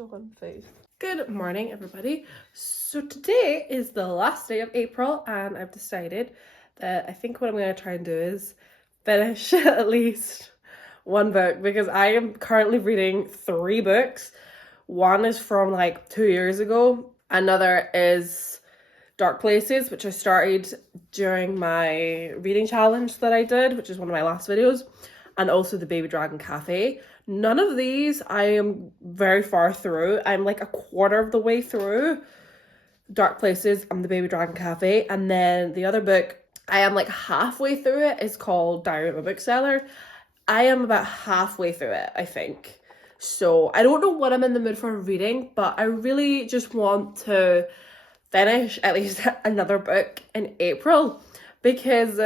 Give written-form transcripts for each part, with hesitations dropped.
so unfazed. Good morning, everybody. So today is the last day of April, and I've decided that I think what I'm going to try and do is finish at least one book, because I am currently reading 3 books. One is from like 2 years ago. Another is Dark Places, which I started during my reading challenge that I did, which is one of my last videos, and also The Baby Dragon Cafe. None of these I am very far through. I'm like a quarter of the way through Dark Places and The Baby Dragon Cafe, and then the other book I am like halfway through it is called Diary of a Bookseller. I am about halfway through it, I think. So I don't know what I'm in the mood for reading, but I really just want to finish at least another book in April, because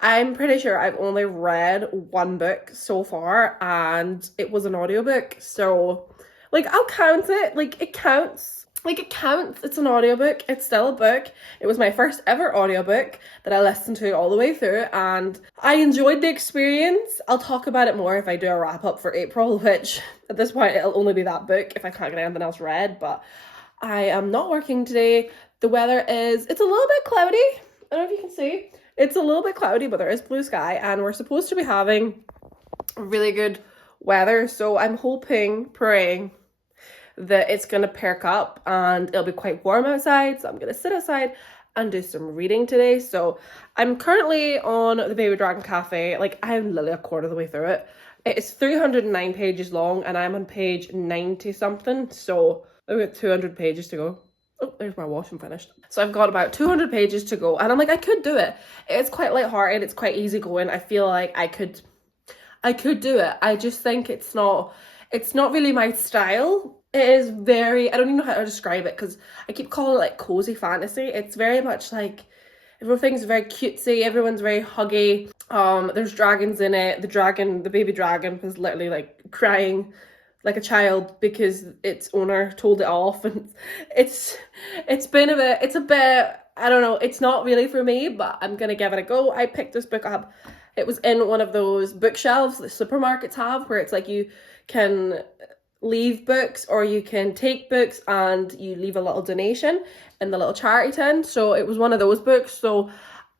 I'm pretty sure I've only read one book so far, and it was an audiobook. So like, I'll count it, like it counts. Like, it counts. It's an audiobook. It's still a book. It was my first ever audiobook that I listened to all the way through, and I enjoyed the experience. I'll talk about it more if I do a wrap up for April, which at this point it'll only be that book if I can't get anything else read. But I am not working today. The weather it's a little bit cloudy. I don't know if you can see. It's a little bit cloudy, but there is blue sky, and we're supposed to be having really good weather. So I'm hoping, praying that it's going to perk up and it'll be quite warm outside. So I'm going to sit outside and do some reading today. So I'm currently on The Baby Dragon Cafe. Like, I'm literally a quarter of the way through it. It's 309 pages long, and I'm on page 90 something. So I've got 200 pages to go. Oh, there's my washing finished. So I've got about 200 pages to go, and I'm like, I could do it. It's quite lighthearted. It's quite easygoing. I feel like I could do it. I just think it's not really my style. It is very, I don't even know how to describe it, because I keep calling it like cozy fantasy. It's very much like, everything's very cutesy, everyone's very huggy. There's dragons in it. The baby dragon was literally like crying like a child because its owner told it off, and it's a bit, I don't know, it's not really for me, but I'm gonna give it a go. I picked this book up. It was in one of those bookshelves that supermarkets have, where it's like you can leave books or you can take books and you leave a little donation in the little charity tin. So it was one of those books. So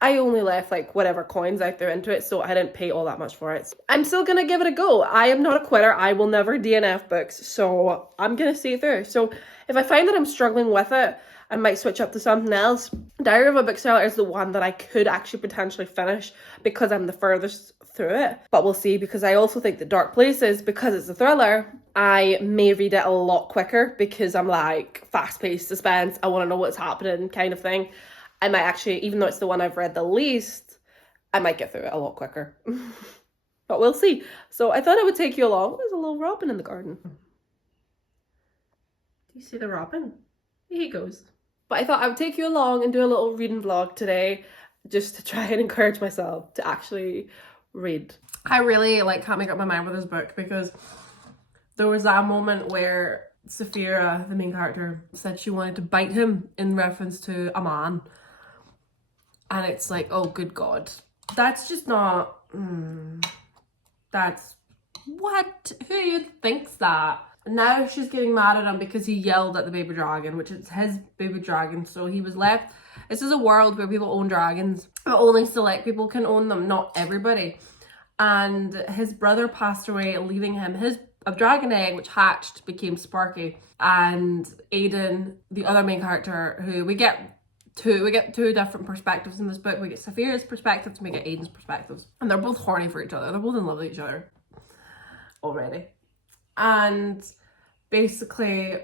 I only left like whatever coins I threw into it, so I didn't pay all that much for it. I'm still gonna give it a go. I am not a quitter. I will never DNF books, so I'm gonna see it through. So if I find that I'm struggling with it, I might switch up to something else. Diary of a Bookseller is the one that I could actually potentially finish because I'm the furthest through it. But we'll see, because I also think that Dark Places, because it's a thriller, I may read it a lot quicker, because I'm like fast-paced suspense, I want to know what's happening kind of thing. I might actually, even though it's the one I've read the least, I might get through it a lot quicker. But we'll see. So I thought I would take you along. There's a little robin in the garden. Do you see the robin? Here he goes. But I thought I would take you along and do a little reading vlog today, just to try and encourage myself to actually read. I really can't make up my mind with this book, because there was that moment where Sapphira, the main character, said she wanted to bite him in reference to a man. And it's like, oh good God. That's just not, that's, what? Who thinks that? Now she's getting mad at him because he yelled at the baby dragon, which is his baby dragon. So he was left. This is a world where people own dragons, but only select people can own them, not everybody. And his brother passed away, leaving him a dragon egg, which hatched, became Sparky. And Aiden, the other main character, who we get two different perspectives in this book. We get Sapphira's perspectives and we get Aiden's perspectives. And they're both horny for each other. They're both in love with each other already. And basically,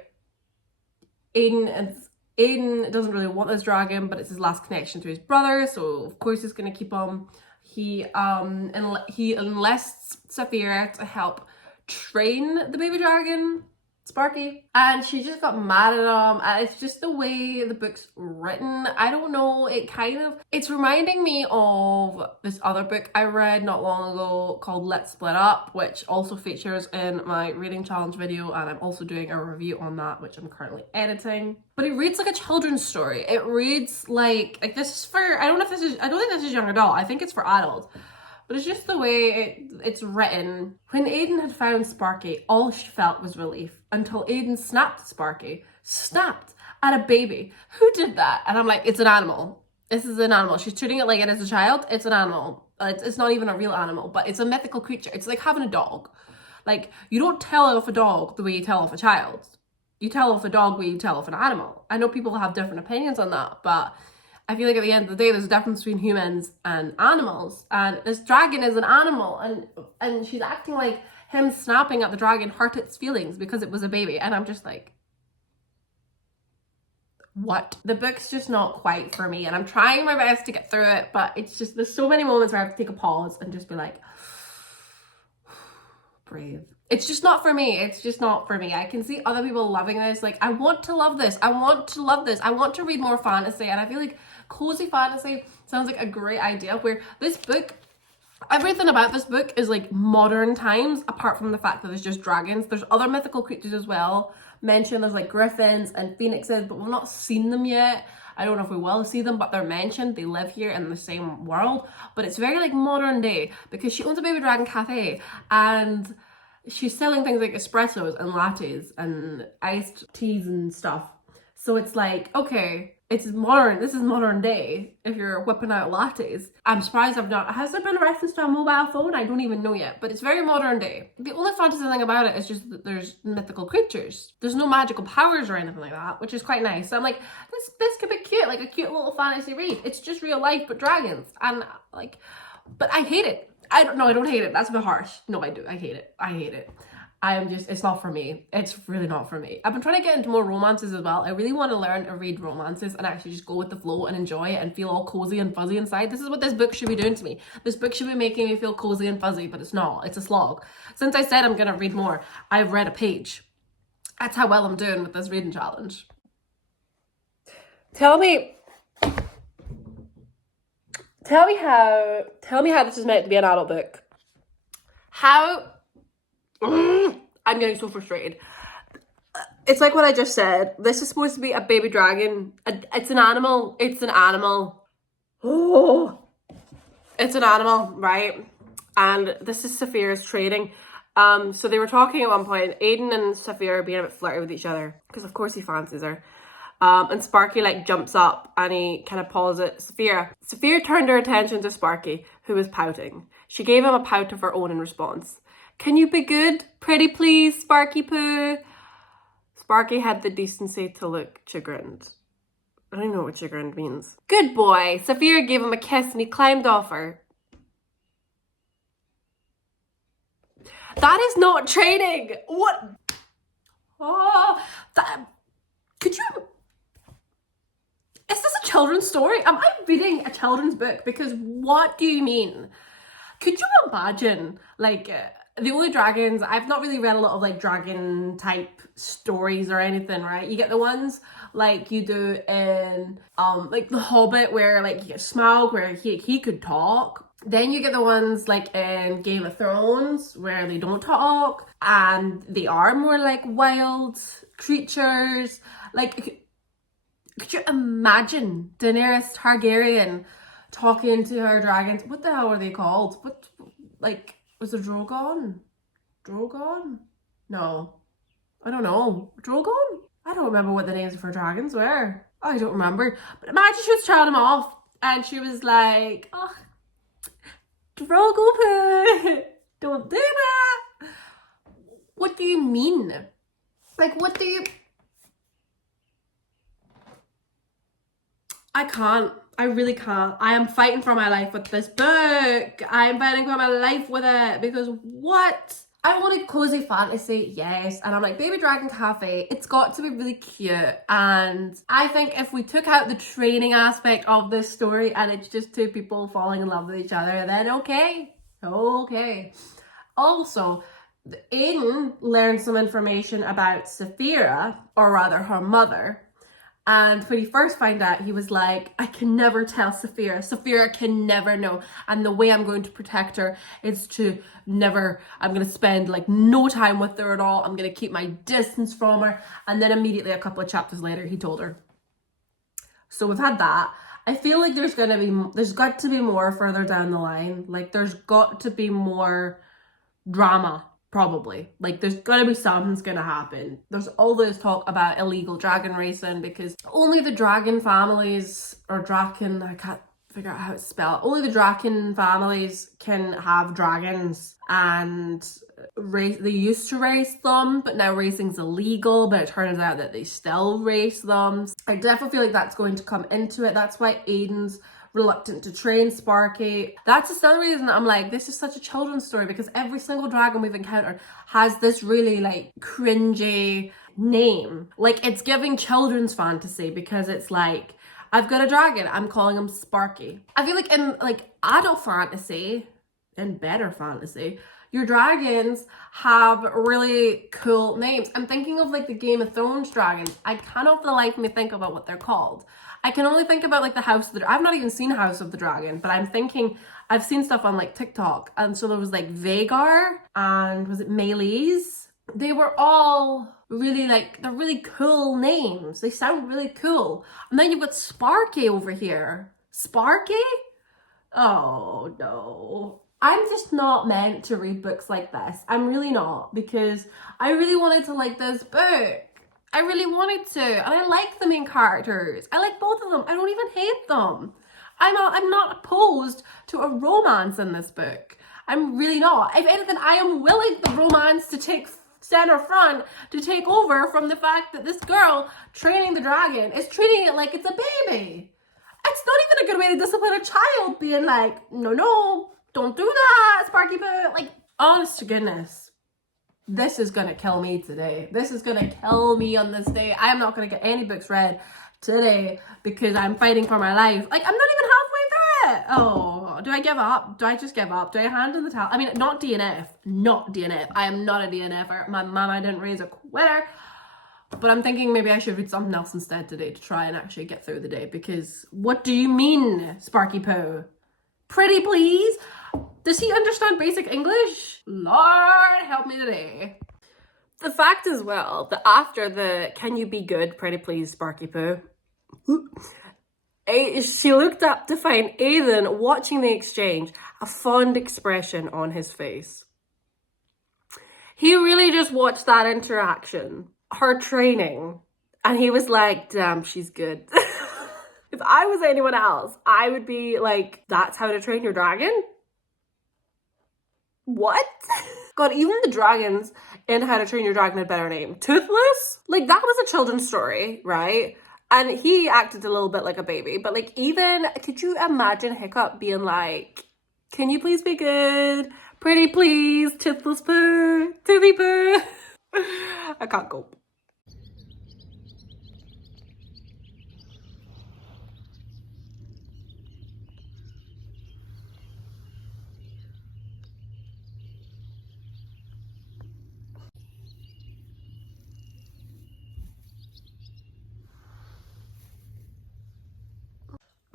Aiden doesn't really want this dragon, but it's his last connection to his brother, so of course he's going to keep him. He enlists Sapphira to help train the baby dragon, Sparky, and she just got mad at him, and it's just the way the book's written. I don't know, it's reminding me of this other book I read not long ago called Let's Split Up, which also features in my reading challenge video, and I'm also doing a review on that, which I'm currently editing. But it reads like a children's story. It reads like this is for, I don't think this is young adult, I think it's for adults. but it's just the way it's written. When Aiden had found Sparky, all she felt was relief until Aiden snapped Sparky. Snapped at a baby. Who did that? And I'm like, it's an animal. This is an animal. She's treating it like it is a child. It's an animal. It's not even a real animal, but it's a mythical creature. It's like having a dog. Like, you don't tell off a dog the way you tell off a child. You tell off a dog the way you tell off an animal. I know people have different opinions on that, but I feel like at the end of the day, there's a difference between humans and animals. And this dragon is an animal, and she's acting like him snapping at the dragon hurt its feelings because it was a baby. And I'm just like, what? The book's just not quite for me, and I'm trying my best to get through it, but it's just, there's so many moments where I have to take a pause and just be like, breathe. It's just not for me. It's just not for me. I can see other people loving this. Like, I want to love this. I want to love this. I want to read more fantasy, and I feel like cozy fantasy sounds like a great idea, where this book, everything about this book is like modern times, apart from the fact that there's just dragons. There's other mythical creatures as well mentioned. There's like griffins and phoenixes, but we've not seen them yet. I don't know if we will see them, but they're mentioned. They live here in the same world, but it's very like modern day, because she owns a baby dragon cafe and she's selling things like espressos and lattes and iced teas and stuff. So it's like, okay, it's modern. This is modern day if you're whipping out lattes. I'm surprised has there been a reference to a mobile phone? I don't even know yet, but it's very modern day. The only fantasy thing about it is just that there's mythical creatures. There's no magical powers or anything like that, which is quite nice. So I'm like, this could be cute, like a cute little fantasy read. It's just real life, but dragons. And like, but I hate it. I don't hate it. That's a bit harsh. No, I do. I hate it. It's not for me. It's really not for me. I've been trying to get into more romances as well. I really want to learn to read romances and actually just go with the flow and enjoy it and feel all cozy and fuzzy inside. This is what this book should be doing to me. This book should be making me feel cozy and fuzzy, but it's not. It's a slog. Since I said I'm going to read more, I've read a page. That's how well I'm doing with this reading challenge. Tell me how this is meant to be an adult book. How? I'm getting so frustrated. It's like what I just said. This is supposed to be a baby dragon. It's an animal. It's an animal. Oh, it's an animal, right? And this is Sapphira's trading. So they were talking at one point. Aiden and Sapphira are being a bit flirty with each other, because of course he fancies her. And Sparky like jumps up and he kind of paws at Sapphira. Sapphira turned her attention to Sparky, who was pouting. She gave him a pout of her own in response. "Can you be good, pretty please, Sparky Poo?" Sparky had the decency to look chagrined. I don't even know what chagrined means. "Good boy." Sapphira gave him a kiss and he climbed off her. That is not training. What? Oh, that. Could you? Is this a children's story? Am I reading a children's book? Because what do you mean? Could you imagine, like, the only dragons, I've not really read a lot of, like, dragon type stories or anything, right? You get the ones like you do in, like, The Hobbit, where, like, you get Smaug, where he could talk. Then you get the ones, like, in Game of Thrones, where they don't talk, and they are more, like, wild creatures. Like, could you imagine Daenerys Targaryen talking to her dragons? What the hell are they called? What, like, was it Drogon? Drogon? No. I don't know. Drogon? I don't remember what the names of her dragons were. I don't remember. But imagine she was trying them off and she was like, "Oh, Drogo, don't do that." What do you mean? Like, what do you... I can't. I really can't. I am fighting for my life with this book. I am fighting for my life with it, because what? I wanted cozy fantasy, yes, and I'm like, Baby Dragon Cafe, it's got to be really cute. And I think if we took out the training aspect of this story and it's just two people falling in love with each other, then okay. Also, Aiden learned some information about Sapphira, or rather her mother. And when he first found out, he was like, "I can never tell Sapphira. Sapphira can never know. And the way I'm going to protect her is to never, I'm going to spend like no time with her at all. I'm going to keep my distance from her." And then immediately a couple of chapters later, he told her. So we've had that. I feel like there's got to be more further down the line. Like, there's got to be more drama, probably. Like, there's gotta be something's gonna happen. There's all this talk about illegal dragon racing because only the dragon families, or draken, I can't figure out how it's spelled, only the dragon families can have dragons, and they used to race them, but now racing's illegal, but it turns out that they still race them. I definitely feel like that's going to come into it. That's why Aiden's reluctant to train Sparky. That's just another reason I'm like, this is such a children's story, because every single dragon we've encountered has this really like cringy name. Like, it's giving children's fantasy, because it's like, I've got a dragon, I'm calling him Sparky. I feel like in like adult fantasy, in better fantasy, your dragons have really cool names. I'm thinking of like the Game of Thrones dragons. I cannot for the life of me think about what they're called. I can only think about like the House of the... I've not even seen House of the Dragon, but I'm thinking... I've seen stuff on like TikTok, and so there was like Vagar, and was it Melees? They were all really like... They're really cool names. They sound really cool. And then you've got Sparky over here. Sparky? Oh no. I'm just not meant to read books like this. I'm really not, because I really wanted to like this book. I really wanted to, and I like the main characters. I like both of them. I don't even hate them. I'm not opposed to a romance in this book. I'm really not. If anything, I am willing the romance to take center front, to take over from the fact that this girl training the dragon is treating it like it's a baby. It's not even a good way to discipline a child, being like, no, don't do that, Sparky Boo. Like, honest to goodness. This is gonna kill me today. This is gonna kill me on this day. I am not gonna get any books read today because I'm fighting for my life. Like, I'm not even halfway through it. Oh, do I give up? Do I just give up? Do I hand in the towel? I mean, not DNF. Not DNF. I am not a DNFer. My mama didn't raise a quitter. But I'm thinking maybe I should read something else instead today to try and actually get through the day, because what do you mean, Sparky Poo? Pretty please? Does he understand basic English? Lord help me today. The fact as well that after the "can you be good, pretty please, Sparky Poo," she looked up to find Aiden watching the exchange, a fond expression on his face. He really just watched that interaction, her training, and he was like, damn, she's good. If I was anyone else, I would be like, that's how to train your dragon? What? God, even the dragons in How to Train Your Dragon had better name. Toothless? Like, that was a children's story, right? And he acted a little bit like a baby. But like, even, could you imagine Hiccup being like, can you please be good? Pretty please, Toothless Poo, Toothy Poo. I can't cope.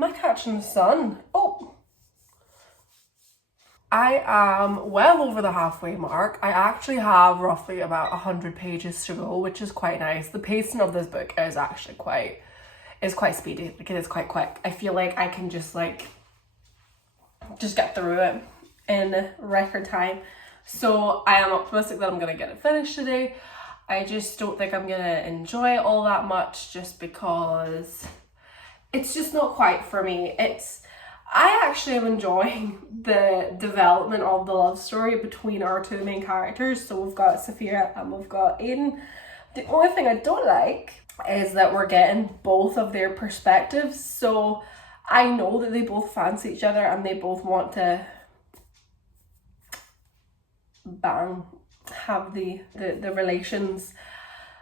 Am I catching the sun? Oh! I am well over the halfway mark. I actually have roughly about 100 pages to go, which is quite nice. The pacing of this book is actually quite speedy. Like, it is quite quick. I feel like I can just get through it in record time. So I am optimistic that I'm gonna get it finished today. I just don't think I'm gonna enjoy it all that much, just because it's just not quite for me. I actually am enjoying the development of the love story between our two main characters. So we've got Sapphira and we've got Aiden. The only thing I don't like is that we're getting both of their perspectives. So I know that they both fancy each other and they both want to have the relations.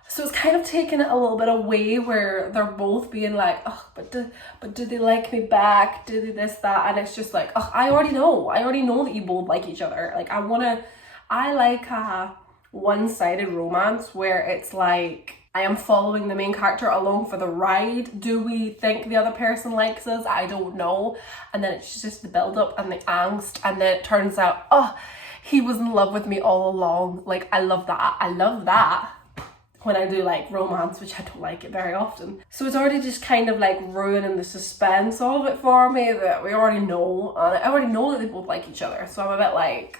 So it's kind of taken it a little bit away, where they're both being like, oh, but do they like me back? Do they this, that? And it's just like, oh, I already know that you both like each other. Like, I like a one-sided romance where it's like, I am following the main character along for the ride. Do we think the other person likes us? I don't know. And then it's just the build-up and the angst, and then it turns out, oh, he was in love with me all along. Like, I love that. when I do like romance, which I don't like it very often. So it's already just kind of like ruining the suspense of it for me that we already know, and I already know that they both like each other, so I'm a bit like,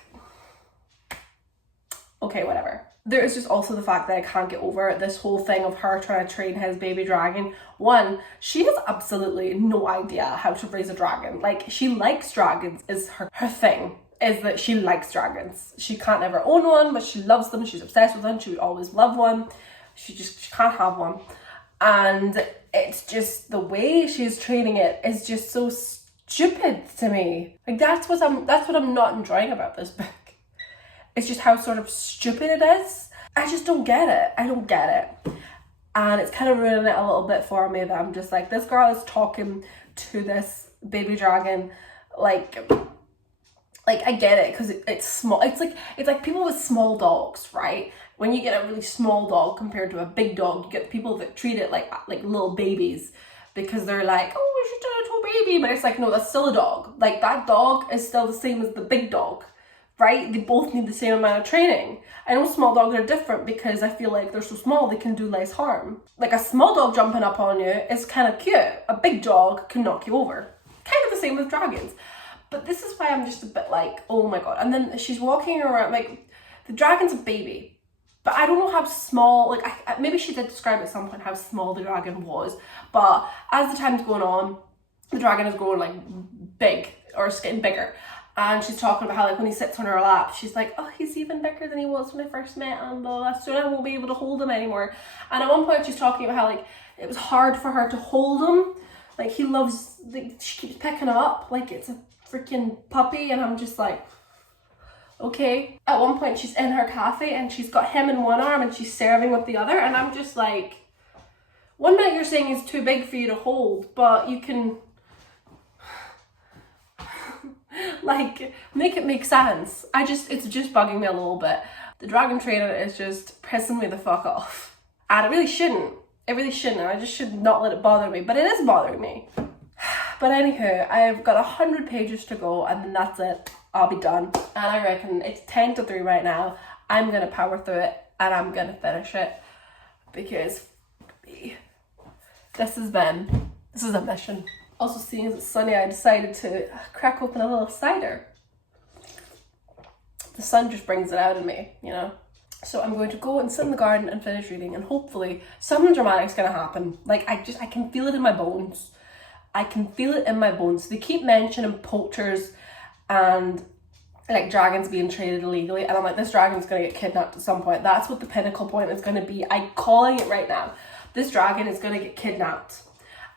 okay, whatever. There is just also the fact that I can't get over this whole thing of her trying to train his baby dragon. One, she has absolutely no idea how to raise a dragon. Like, she likes dragons is her thing, is that she likes dragons. She can't ever own one, but she loves them. She's obsessed with them. She would always love one. She can't have one. And it's just the way she's training it is just so stupid to me. Like, that's what I'm not enjoying about this book. It's just how sort of stupid it is. I just don't get it. I don't get it. And it's kind of ruining it a little bit for me that I'm just like, this girl is talking to this baby dragon like I get it, because it's small. It's like people with small dogs, right? When you get a really small dog compared to a big dog, you get people that treat it like little babies, because they're like, oh, she's a little baby, but it's like, no, that's still a dog. Like, that dog is still the same as the big dog, right? They both need the same amount of training. I know small dogs are different because I feel like they're so small they can do less harm. Like, a small dog jumping up on you is kind of cute. A big dog can knock you over. Kind of the same with dragons. But this is why I'm just a bit like, oh my god. And then she's walking around, like, the dragon's a baby. But I don't know how small, like, maybe she did describe at some point how small the dragon was. But as the time's going on, the dragon is growing, like, big, or it's getting bigger. And she's talking about how, like, when he sits on her lap, she's like, oh, he's even bigger than he was when I first met him, blah, blah, soon I won't be able to hold him anymore. And at one point she's talking about how, like, it was hard for her to hold him. Like, he loves, like, she keeps picking him up like it's a freaking puppy, and I'm just like, okay. At one point she's in her cafe and she's got him in one arm and she's serving with the other, and I'm just like, one minute you're saying he's too big for you to hold, but you can like make it make sense. It's just bugging me a little bit. The dragon trainer is just pissing me the fuck off, and it really shouldn't. It really shouldn't. I just should not let it bother me, but it is bothering me. But anywho, I've got 100 pages to go, and then that's it. I'll be done. And I reckon it's 10 to 3 right now. I'm going to power through it, and I'm going to finish it, because this is a mission. Also, seeing as it's sunny, I decided to crack open a little cider. The sun just brings it out of me, you know? So I'm going to go and sit in the garden and finish reading, and hopefully something dramatic's going to happen. Like, I can feel it in my bones. I can feel it in my bones. They keep mentioning poachers and like dragons being traded illegally, and I'm like, this dragon's gonna get kidnapped at some point. That's what the pinnacle point is gonna be. I'm calling it right now. This dragon is gonna get kidnapped,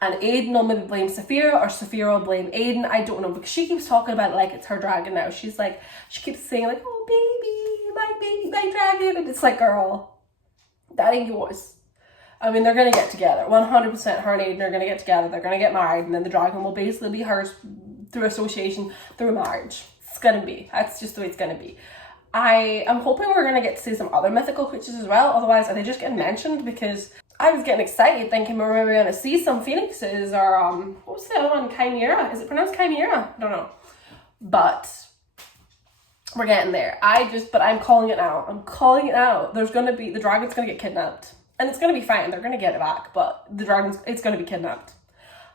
and Aiden will maybe blame Sapphira, or Sapphira will blame Aiden. I don't know, because she keeps talking about it like it's her dragon now. She keeps saying like, oh baby, my dragon, and it's like, girl, that ain't yours. I mean, they're going to get together. 100% her and Aiden are going to get together. They're going to get married, and then the dragon will basically be hers through association, through marriage. It's going to be. That's just the way it's going to be. I am hoping we're going to get to see some other mythical creatures as well. Otherwise, are they just getting mentioned? Because I was getting excited thinking we were maybe going to see some phoenixes, or, what was the other one? Chimera? Is it pronounced chimera? I don't know. But we're getting there. But I'm calling it now. I'm calling it now. The dragon's going to get kidnapped. And it's going to be fine. They're going to get it back. But it's going to be kidnapped.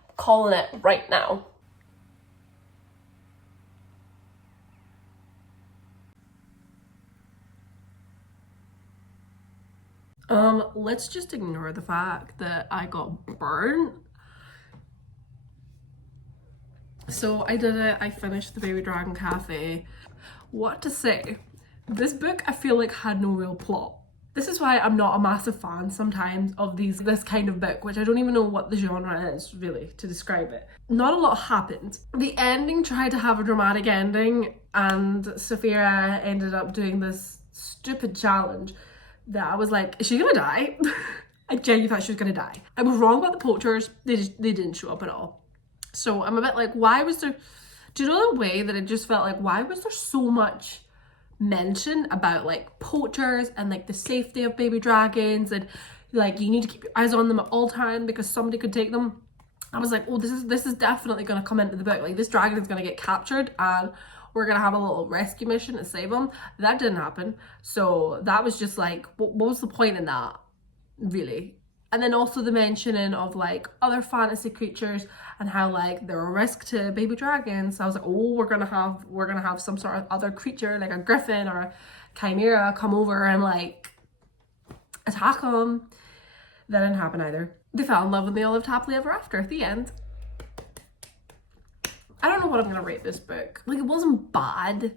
I'm calling it right now. Let's just ignore the fact that I got burnt. So I did it. I finished the Baby Dragon Cafe. What to say? This book, I feel like, had no real plot. This is why I'm not a massive fan sometimes of this kind of book, which I don't even know what the genre is, really, to describe it. Not a lot happened. The ending tried to have a dramatic ending, and Sapphira ended up doing this stupid challenge that I was like, is she gonna die? I genuinely thought she was gonna die. I was wrong about the poachers. They didn't show up at all. So I'm a bit like, why was there... Do you know the way that it just felt like, why was there so much mention about like poachers and like the safety of baby dragons, and like you need to keep your eyes on them at all times because somebody could take them? I was like, oh, this is definitely going to come into the book. Like, this dragon is going to get captured and we're going to have a little rescue mission to save him. That didn't happen. So that was just like, what was the point in that? really. And then also the mentioning of like other fantasy creatures and how like they're a risk to baby dragons. So I was like, oh, we're gonna have some sort of other creature like a griffin or a chimera come over and like attack them. That didn't happen either. They fell in love and they all lived happily ever after at the end. I don't know what I'm gonna rate this book. Like, it wasn't bad.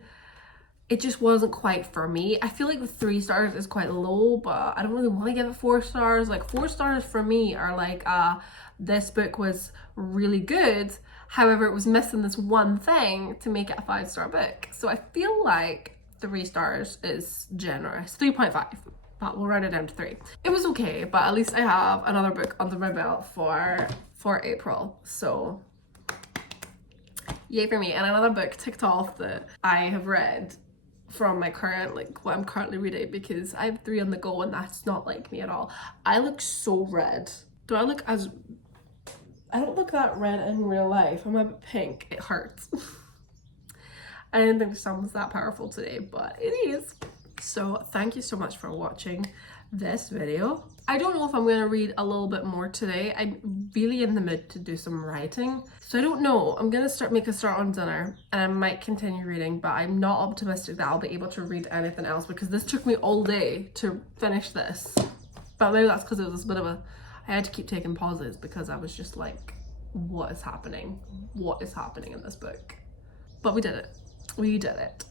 It just wasn't quite for me. I feel like the 3 stars is quite low, but I don't really want to give it 4 stars. Like 4 stars for me are like, this book was really good. However, it was missing this one thing to make it a 5-star book. So I feel like 3 stars is generous. 3.5, but we'll round it down to 3. It was okay, but at least I have another book under my belt for April. So yay for me. And another book ticked off that I have read from my current, like what I'm currently reading, because I have 3 on the go and that's not like me at all. I look so red. Do I look as... I don't look that red in real life. I'm a bit pink. It hurts. I didn't think the sun was that powerful today, but it is. So thank you so much for watching this video. I don't know if I'm going to read a little bit more today. I'm really in the mood to do some writing. So I don't know. I'm going to make a start on dinner and I might continue reading, but I'm not optimistic that I'll be able to read anything else because this took me all day to finish this. But maybe that's because it was a bit of a... I had to keep taking pauses because I was just like, what is happening? What is happening in this book? But we did it. We did it.